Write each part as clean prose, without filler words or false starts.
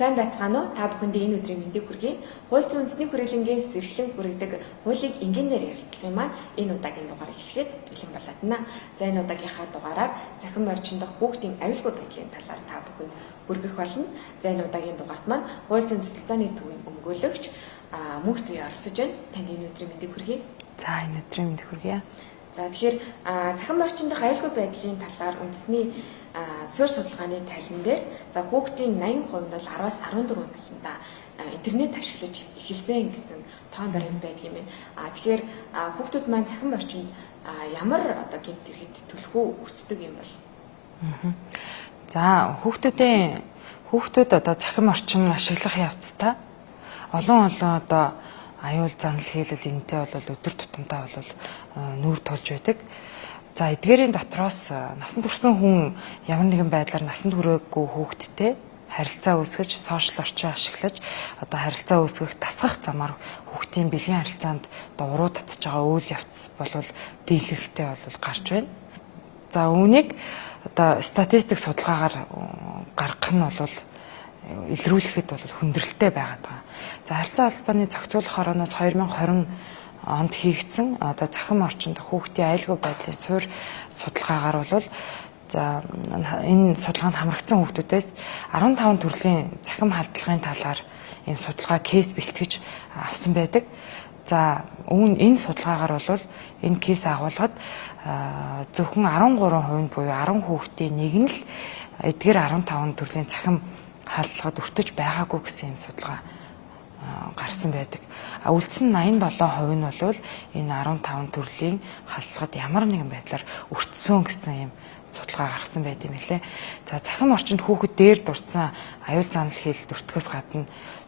Сайн байцгаана уу? Та бүхэндээ энэ өдрийн мэндийг хүргэе. Хууль зүйн үндэсний хүрээлэнгээс зэрэглэн хүргэдэг хуулийг энгийнээр ярилцлагын маань энэ удаагийн дугаар эхлэхэд бэлэн болоодна. За энэ удаагийнхаа дугаараар цахим орчин дахь хүүхдийн аюулгүй байдлын талаар та бүхэнд хүргэх болно. За энэ удаагийн дугаарт маань хууль зүйн төсөлцөөний төвийн өмгөөлөгч Мөнх Төвийн оролцож байна. Танд энэ өдрийн мэндийг хүргэе. За энэ өдрийн мэндийг хүргэе. За тэгэхээр цахим орчин дахь аюулгүй байдлын талаар үндэсний суурь судалгааны тайлан дээр за хүүхдийн 80% нь бол 10-аас 14 он гэсэндээ интернет ашиглаж эхэлсэн гэсэн тоон баримт байдаг юм байна. Тэгэхээр хүүхдүүд маань цахим орчинд ямар одоо гэмт хэрэгт түлхүү өртдөг юм бол? За хүүхдүүд одоо цахим орчин ашиглах явцдаа олон одоо аюул занал хийлэл энэтэй бол өдөр тутамдаа бол нүүр тулж байдаг. За эдгээрийн дотроос насанд хүрсэн хүн ямар нэгэн байдлаар насанд хүрээгүй хүүхдтэй харилцаа үүсгэж, сошиал орчин ашиглаж, одоо харилцаа үүсгэх, дасгах замаар хүүхдийн бэлгийн харилцаанд одоо уруу татж байгаа үйл явц болвол дийлэнхтэй бол гарч байна. За үүнийг одоо статистик судалгаагаар гаргах нь бол илрүүлэхэд бол хүндрэлтэй байгаад байгаа. За харилцаа холбооны зохицуулах орооноос 2020 онд хийгдсэн одоо цахим орчинд хүүхдийн аюулгүй байдлын суурь судалгаагаар бол за энэ судалгаанд хамрагдсан хүүхдүүдээс 15 төрлийн цахим халдлагын талаар ийм судалгаа кейс бэлтгэж авсан байдаг. За энэ судалгаагаар бол энэ кейс агуулгад зөвхөн 13% буюу 10 хүүхдийн нэг нь л эдгээр 15 төрлийн цахим халдлагад өртөж байгаагүй гэсэн энэ судалгаа гарсан байдаг. Үлдсэн 87% нь бол энэ 15 төрлийн халдлагад ямар нэгэн байдлаар өртсөн гэсэн юм судалгаа гаргасан байт юм лээ. За цахим орчинд хүүхэд дээр дурдсан аюул занал хийлэлд өртөхөөс гадна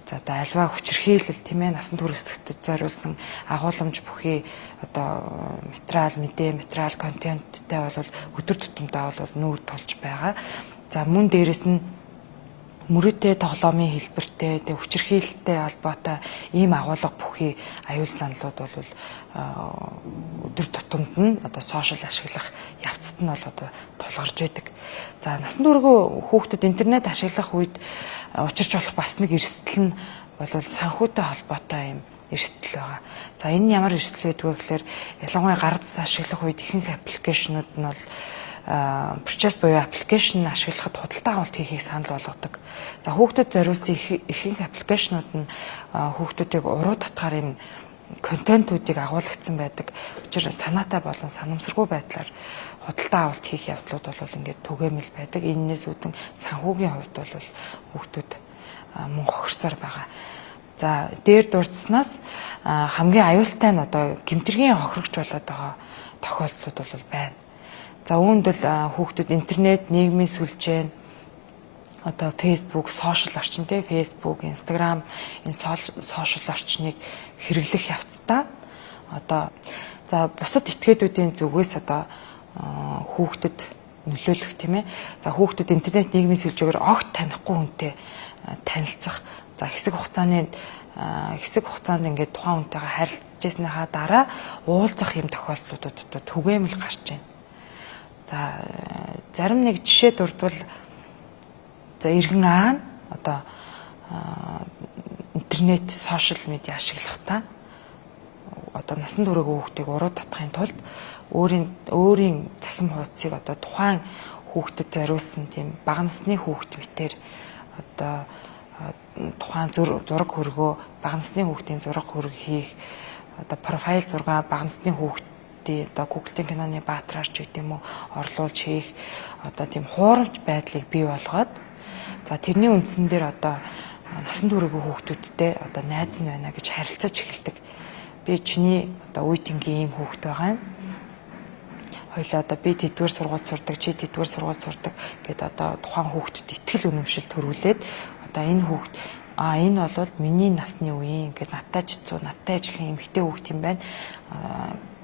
за одоо альва хүчирхийлэл тийм ээ насан турш эсэгтэд зориулсан агуулмж бүхий одоо материал контенттэй бол өдөр тутамдаа бол нүүр тулж байгаа. За мөн дээрэс нь мөрөөдөө тоглоомын хэлбэртэй хүчирхийлэлтэй холбоотой ийм агуулга бүхий аюул заналууд бол өдөр тутамд нь одоо сошиал ашиглах явцад нь бол одоо тулгарч байдаг. За насан туршгүй хүүхдэд интернет ашиглах үед учирч болох бас нэг эрсдэл нь бол санхүүтэй холбоотой юм эрсдэл байгаа. За энэ нь ямар эрсдэл байдг вэ гэхээр ялангуяа гар зас ашиглах үед ихэнх аппликейшнууд нь бол purchase буюу аппликейшн ашиглахад худалдаа авалт хийхийг санал болгодог. За хүүхдүүд зориулсан ихэнх аппликейшнууд нь хүүхдүүдийг уруу татгаар юм контентуудыг агуулгдсан байдаг. Учир санаатай болон санамсаргүй байдлаар худалдаа авалт хийх явдлууд бол ингээд түгээмэл байдаг. Энээс үүдэн санхүүгийн хувьд бол хүүхдүүд мөн хохирсоор байгаа. За дээр дурдсанаас хамгийн аюултай нь одоо гэмтэргийн хохирогч болоод байгаа тохиолдлууд бол байна. За үүнд бол хүүхдүүд интернет, нийгмийн сүлжээ, одоо Facebook, сошиал орчин тий Facebook, Instagram энэ сошиал орчныг хэрэглэх явцдаа одоо за бусад этгээдүүдийн зүгээс одоо хүүхдэд нөлөөлөх тийм ээ. За хүүхдэд интернет, нийгмийн сүлжээгээр огт танихгүй хүнтэй танилцах. За хэсэг хугацаанд ингээд тухайн хүнтэйгээ харилцаж ясныхаа дараа уулзах юм тохиолдлуудад одоо түгээмэл гарч байна. За зарим нэг жишээ дурдвал за иргэн аа одоо интернет, сошиал медиа ашиглахдаа одоо насан туршгүй хүүхдийг уруу татахын тулд өөрийн цахим хуудсыг одоо тухайн хүүхдэд зориулсан тийм бага насны хүүхд битээр одоо тухайн зураг хөргөө бага насны хүүхдийн зураг хөрөг хийх одоо профайл зураг бага насны хүүхд одоо Google-ийн киноны баатраар ч гэдэг юм уу орлуулж хийх одоо тийм хуурамч байдлыг бий болгоод за тэрний үндсэн дээр одоо насан туршгүй хүүхдүүдтэй одоо найз нь байна гэж харилцаж эхэлдэг. Би чиний одоо үеийнгийн ийм хүүхд байгаа юм. Хоёлаа одоо би тэдгээр сургууль сурдаг, чи тэдгээр сургууль сурдаг гэдээ одоо тухайн хүүхдэд итгэл үнэмшил төрүүлээд одоо энэ хүүхд энэ бол миний насны үеийн ингээд надтай ажиллах эмэгтэй хүүхд юм байна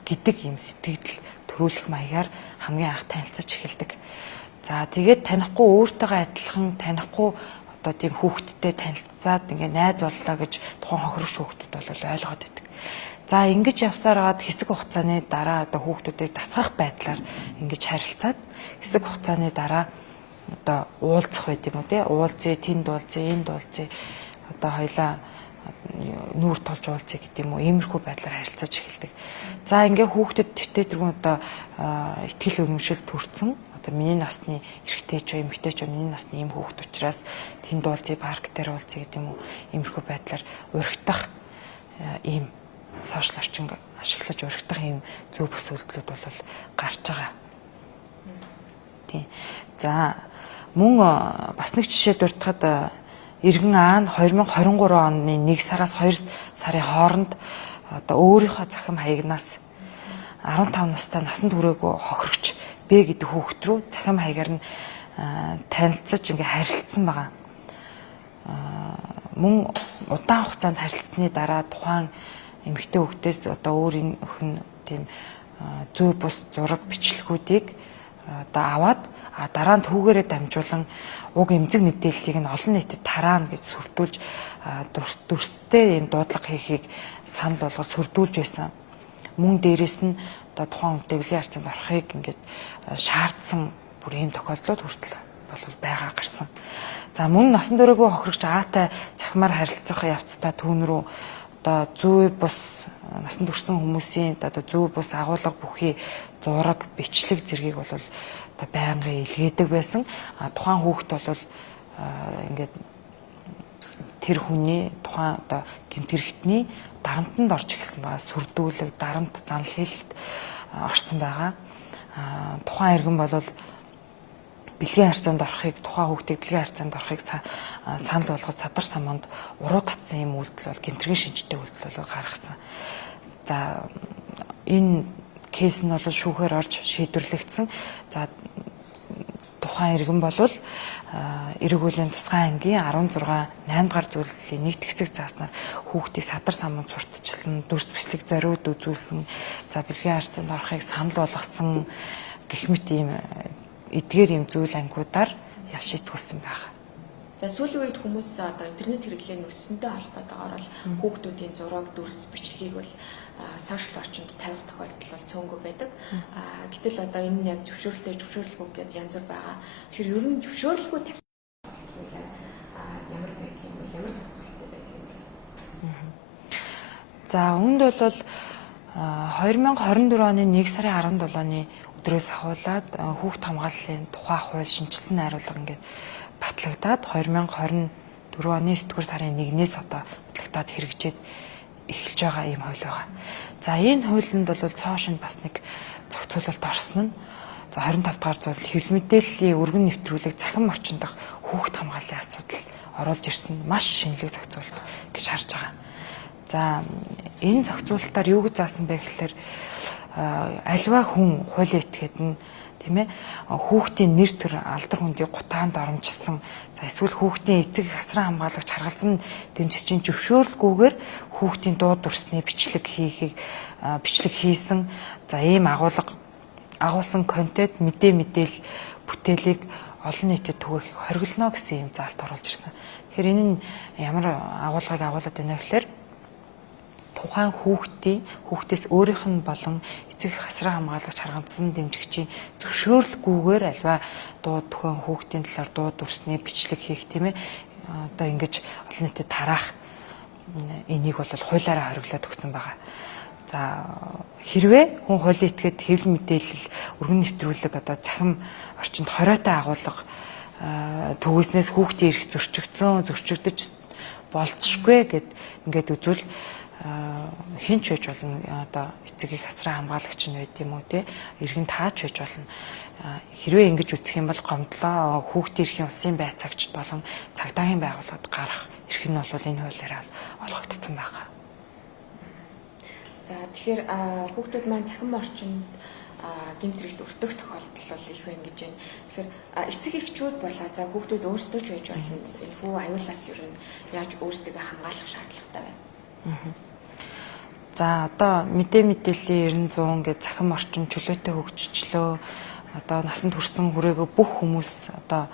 гэдэг юм сэтгэл төрүүлэх маягаар хамгийн анх танилцаж эхэлдэг. За тэгээд танихгүй өөртөөгөө адилхан танихгүй одоо тийм хүүхдтэй танилцаад ингээ найз боллоо гэж тухайн хохирогч хүүхдүүд бол ойлгоод байдаг. За ингэж явсаар гад хэсэг хугацааны дараа одоо хүүхдүүдийг дасгах байдлаар ингэж харилцаад хэсэг хугацааны дараа одоо уулзах байт юм уу те, уулзъя, тэнд уулзъя, энд уулзъя, одоо хоёлаа нүүр тулж уулзъя гэдэг юм уу, иймэрхүү байдлаар харилцаж эхэлдэг. За ингээ хүүхдэд тэртээ тэргүүн одоо ихтгэл өнөмшил төрсэн, одоо миний насны эрэгтэй ч эмэгтэй ч миний насны ийм хүүхд учраас тэнд уулзъя, парк дээр уулзъя гэдэг юм уу, иймэрхүү байдлаар урагтах ийм сошиал орчин ашиглаж урагтах ийм зөв бүс үйлдэлүүд бол гарч байгаа. Тийм. За мөн бас нэг жишээ дурдахад Иргэн Аа нь 2023 оны 1 сараас 2 сарын хооронд одоо өөрийнхөө захим хаягнаас 15 настай насанд хүрээгүй хохирогч Б гэдэг хүүхэд рүү захим хаягаар нь танилцаж ингээ харилцсан байгаа. Мөн удаан хугацаанд харилцсны дараа тухайн эмэгтэй хүүхдээс одоо өөрийнх нь тийм зүй бус зураг бичлэгүүдийг одоо аваад дараа нь түүгээрээ дамжуулан уг эмзэг мэдээллийг нь олон нийтэд тараана гэж сүрдүүлж дүрстэй ийм дуудлага хийхийг санал болгож сүрдүүлж байсан. Мөн дээрэс нь одоо тухайн үедээ бэлгийн харьцаанд орохыг ингээд шаардсан бүр ийм тохиолдлууд хүртэл бол байгаа гарсан. За мөн насан туршаагүй хохирогч Аатай цахимаар харилцах явцдаа түүн рүү одоо зүй бус насан туршсан хүмүүсийн одоо зүй бус агуулга бүхий зураг бичлэг зэргийг бол одоо байнгын илгээдэг байсан. Тухайн хүүхэд бол ингээд тэр хүний тухайн одоо гэмт хэрэгтний дарамтанд орж эхэлсэн байгаа. Сүрдүүлэг, дарамт, занл хийлэлт орсон байгаа. Тухайн иргэн бол бэлгийн харьцаанд орохыг, тухайн хүүхдийг бэлгийн харьцаанд орохыг санал болгож садар самонд уруу татсан юм үйлдэл бол гэмтэргийн шинжтэй үйлдэл бол гаргасан. За энэ кейс нь бол шүүхээр орж шийдвэрлэгдсэн. За тухайн иргэн бол эрэг үеийн тусгай ангийн 16 8 дугаар зөвлөлийн нэгд хэсэг зааснаар хүүхдийг садар самунд сурталчилсан, дүрс бичлэг зориуд үзүүлсэн, за бэлгийн харьцаанд орохыг санал болгосон гэх мэт ийм эдгээр ийм зүйл ангиудаар яс шийтгүүлсэн байна. За сүүлийн үед хүмүүс одоо интернет хэрэглээ өссөнтэй холбоотойгоор бол хүүхдүүдийн зураг, дүрс, бичлэгийг бол сошиал орчинд тавих тохиолдол бол цөөнгүй байдаг. Гэтэл одоо энэ нь яг зөвшөөрөлтэй зөвшөөрлгүй гэдээ янз бүр байгаа. Тэгэхээр ер нь зөвшөөрлгүй тавьсан ямар байдаг юм бол ямар зөвшөөрөлтэй байдаг юм бэ? За үүнд бол 2024 оны 1 сарын 17-ны өдрөөс ахуулаад хүүхд хамгааллын тухай хууль шинжилсэн найруулга ингээд батлагдаад 2024 оны 9-р сарын 1-ээс одоо батлагдаад хэрэгжээд эхэлж байгаа ийм хууль байгаа. За энэ хуулинд бол цоошинд бас нэг зохицуулалт орсон нь 25 дахь зүйл хэвлэл мэдээллийн өргөн нэвтрүүлэг захин орчинд дах хүүхд хамгааллын асуудал оруулж ирсэн маш шинэлэг зохицуулалт гэж харж байгаа. За энэ зохицуулалтаар юу гэж заасан бэ гэхээр альва хүн хуулийн этгээд нь тийм ээ хүүхдийн нэр төр алдар хүндийг гутаанд оромжилсан, за эсвэл хүүхдийн эцэг хасран хамгаалагч харгалзан дэмжигчийн зөвшөөрлгүйгээр хүүхдийн дуу дүрсний бичлэг хийсэн, за ийм агуулсан контент мэдээлэл бүтээлийг олон нийтэд түгээх хориглоно гэсэн юм заалт оруулж ирсэн. Тэгэхээр энэ нь ямар агуулгыг агуулад байна гэхээр тухайн хүүхдээс өөрийнх нь болон эцэг хасран хамгаалагч харгалзан дэмжигчийн зөвшөөрлгүйгээр альва дуу төхөн хүүхдийн талаар дуу дүрсний бичлэг хийх тийм ээ одоо ингэж олон нийтэд тараах энийг бол хуулиараа хориглоод өгсөн байгаа. За хэрвээ хүн хуулийн этгээд хэвлэл мэдээлэл өргөн нэвтрүүлэг одоо захим орчинд хориотой агуулга төгөөснөөс хүүхдийн эрх зөрчигдөж болцшгүй гэд ингээд үзвэл хинч байж болно одоо эцэгийг хасран хамгаалагч нь байд юм уу те иргэн таач байж болно. Хэрвээ ингэж үсэх юм бол гомдлоо хүүхдийн эрхийн улсын байцаагчд болон цагдаагийн байгууллагад гарах эрх нь бол энэ хуулиараа олгогдсон байгаа. За тэгэхээр хүүхдүүд маань захин орчинд гэмт хэрэгт өртөх тохиолдол бол их байна гэж байна. Тэгэхээр эцэг эхчүүд болоо за хүүхдүүд өөрсдөө ч байж болно. Энэ хүү аюулаас ер нь яаж өөрсдөө хамгаалах шаардлагатай байна. За одоо мэдээллийн 900 гээд захим орчин чөлөөтэй хөгжчлөө одоо насанд хүрсэн хүрээгүй бүх хүмүүс одоо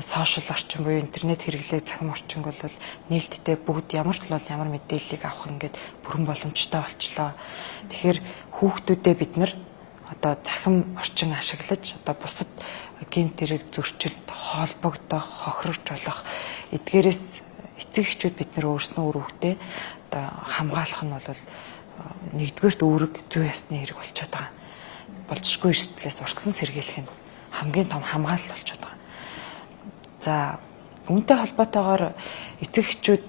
сошиал орчин буюу интернет хэрэглээ захим орчинг бол нээлттэй бүгд ямар ч бол ямар мэдээллийг авах ингээд бүрэн боломжтой болчлоо. Тэгэхээр хүүхдүүдэд бид нар одоо цахим орчин ашиглаж одоо бусад гэмт хэрэг зөрчилд холбогдох, хохирогч болох эдгээрээс эцэг эхчүүд бид нэр өөрснөө үр хүүхдээ одоо хамгаалах нь бол нэгдүгээрт үүрэг зүй ясны хэрэг болчиход байгаа. Болцшгүй эрсдлээс урьдчилан сэргийлэх нь хамгийн том хамгаалал болчиход байгаа. За үүнтэй холбоотойгоор эцэг эхчүүд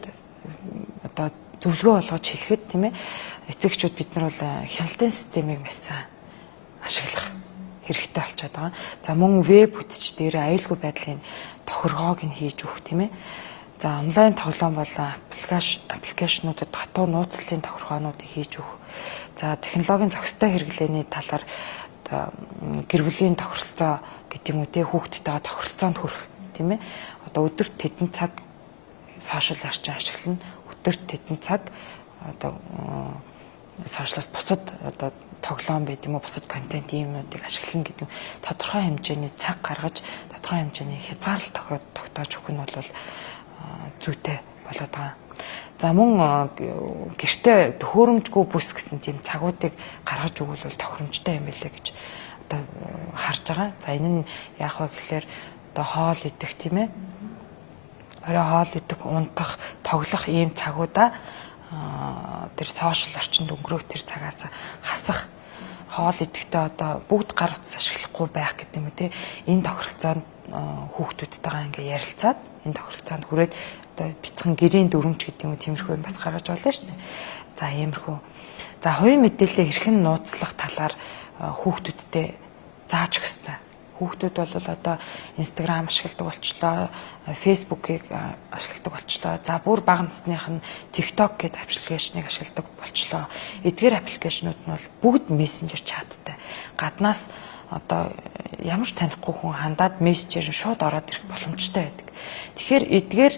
одоо зөвлөгөө олгож хэлэхэд тийм ээ эцэг эхчүүд бид нар бол хяналтын системийг маш сайн ашиглах хэрэгтэй болчиход байгаа. За мөн веб бүтч дээр аюулгүй байдлын тохиргоог нь хийж өгөх тийм ээ. За онлайн тоглоом болон аппликейшнуудад хатуу нууцлалын тохиргоонуудыг хийж өгөх. За технологийн зохистой хэрэглээний талаар одоо гэр бүлийн тохиролцоо гэдэг юм уу те хүүхдтэйгээ тохиролцоонд хүрэх тийм ээ. Одоо өдөрт хэдэн цаг сошиал арчин ашиглана. Өдөрт хэдэн цаг одоо сошиалаас бусад одоо тоглоом байт юм уу бусад контент юмнуудыг ашиглана гэдэг тодорхой хэмжээний цаг гаргаж тодорхой хэмжээний хязгаарлалт тогтоож өгөх нь бол зүйтэй болоод байгаа. За мөн гэртээ төхөөрөмжгүй бүс гэсэн тийм цагуудыг гаргаж өгвөл тохиромжтой юм байлээ гэж одоо харж байгаа. За энэ нь яах вэ гэхээр одоо хоол идэх тийм ээ. Орой хоол идэх, унтах, тоглох ийм цагуудаа тэр сошиал орчинд өнгөрөх тэр цагаас хасах. Хоол идэхдээ одоо бүгд гар утас ашиглахгүй байх гэдэг юм үү те. Энэ тохиролцоонд хүүхдүүдтэйгээ ингээ ярилцаад энэ тохиролцоонд хүрээд одоо бяцхан гэрийн дүрмж гэдэг юм уу тиймэрхүү бас гаргаж болно шүү дээ. За иймэрхүү. За хувийн мэдээлэл хэрхэн нууцлах талаар хүүхдүүдтэй зааж өгөх ёстой. Хүүхдүүд бол одоо Instagram ашигладаг болчлоо, Facebook-ыг ашигладаг болчлоо. За бүр бага насных нь TikTok гэдэг аппликейшнийг ашигладаг болчлоо. Эдгээр аппликейшнууд нь бол бүгд мессенжер чаттай. Гаднаас одоо ямар ч танихгүй хүн хандаад мессежээр шууд ороод ирэх боломжтой байдаг. Тэгэхээр эдгээр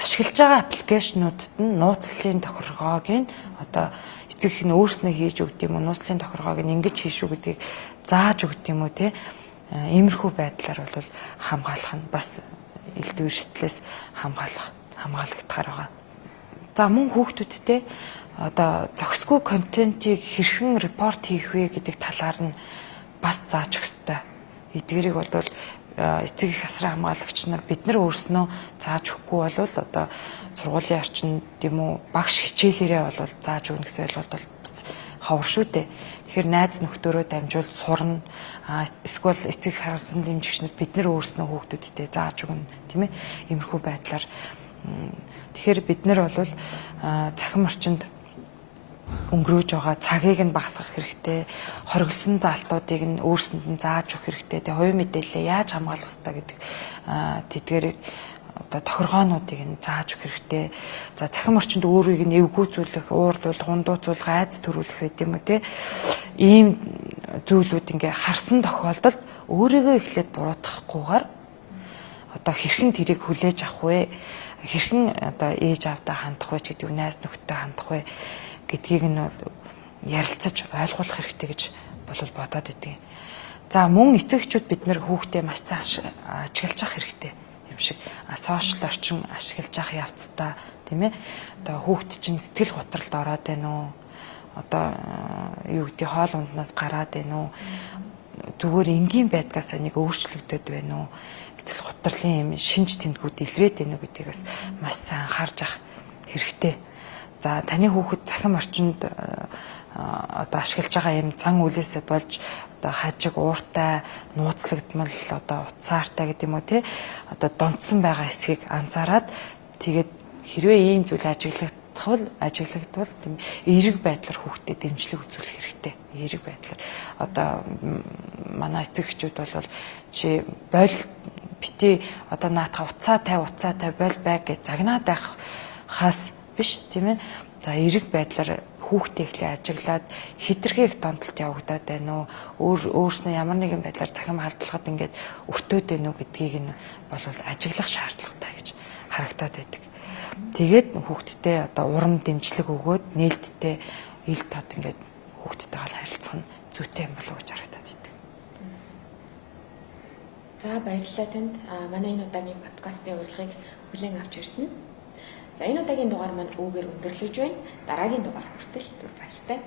ашиглаж байгаа аппликейшнуудад нь нууцлалын тохиргоог нь одоо эцэг их нь өөрснөө хийж өгд юм уу, нууцлалын тохиргоог нь ингэж хийш үү гэдгийг зааж өгд юм уу те. Иймэрхүү байдлаар бол хамгаалах нь бас элдв эрсдлээс хамгаалагдахаар байгаа. За мөн хүүхдүүдтэй одоо зохисгүй контентийг хэрхэн репорт хийх вэ гэдэг талаар нь бас зааж өгөх ёстой. Эдгээрийг бол эцэг их асран хамгаалагч нар бид нар өөрснөө зааж өгөхгүй бол одоо сургуулийн орчинд юм уу багш хичээлээрээ бол зааж өгнө гэсэн ойлголт бол ховор шүү дээ. Тэгэхээр найз нөхдөөрөө дамжуул сурна. Эсвэл эцэг харгалзан дэмжигч нар бид нар өөрснөө хүүхдүүдтэй зааж өгнө тийм ээ. Иймэрхүү байдлаар тэгэхээр бид нар бол цахим орчинд өнгөрөөж байгаа цагийг нь багасгах хэрэгтэй. Хориглосон залтуудыг нь өөрсөнд нь зааж өгөх хэрэгтэй. Тэгээ хувийн мэдээлэлээ яаж хамгаалах ёстой гэдэг тэдгээрийг одоо тохиргоонуудыг нь зааж өгөх хэрэгтэй. За цахим орчинд өөрийг нь эвгүүцүүлэх, уурлуулах, ундууцуулах, айц төрүүлэх байт юм уу те. Ийм зүйлүүд ингээ харсан тохиолдолд өөрийгөө эхлээд буруутгахгүйгээр одоо хэрхэн тэрийг хүлээж авах вэ? Хэрхэн одоо ээж аавдаа хандах вэ гэдэг нь найз нөхдөдөө хандах вэ гэдгийг нь ярилцаж ойлгуулах хэрэгтэй гэж бол бодоод идэв. За мөн эцэг эхчүүд бид нэр хүүхдээ маш сайн ажиглаж авах хэрэгтэй юм шиг. Сошиал орчин ашиглаж авах явцдаа тийм ээ. Одоо хүүхд чинь сэтгэл готролд ороод байна уу? Одоо юу гэдэг хоол унднаас гараад байна уу? Зүгээр энгийн байдгаас нэг өөрчлөгдөд байна уу? Сэтгэл готрлын юм шинж тэмдгүүд илрээд байна уу гэдгийг бас маш сайн харж авах хэрэгтэй. За таны хүүхэд цахим орчинд одоо ашиглаж байгаа юм зан үйлээсээ болж одоо хажиг ууртай, нууцлагдмал одоо утсаартай гэдэг юм уу тий одоо донцсон байгаа эсхийг анзаараад тэгээд хэрвээ ийм зүйл ажиглагдвал тийм эерэг байдлаар хүүхдэд дэмжлэг үзүүлэх хэрэгтэй. Эерэг байдлаар одоо манай эцэг эхчүүд бол чи бойл бити одоо наатах уцаа тай бойл байг гэж загнаад байх хас биш тийм ээ. За эерэг байдлаар хүүхдээ ихлэ ажиглаад хитрхи их донтолт явагдаад байна уу? Өөрснөө ямар нэгэн байдлаар цахим халдлагад ингээд өртөөд байна уу гэдгийг нь бол ажиглах шаардлагатай гэж харагдаад байдаг. Тэгээд хүүхдтэй одоо урам дэмжлэг өгөөд нээлттэй ил тод ингээд хүүхдтэйгээ харилцах нь зүйтэй юм болов уу гэж харагдаад байдаг. За баярлалаа танд. Манай энэ удаагийн подкастын урилгыг хүлээн авч ирсэн. За энэ удаагийн дугаар маань үүгээр өндөрлөж байна. Дараагийн дугаар хүртэл түр баяртай.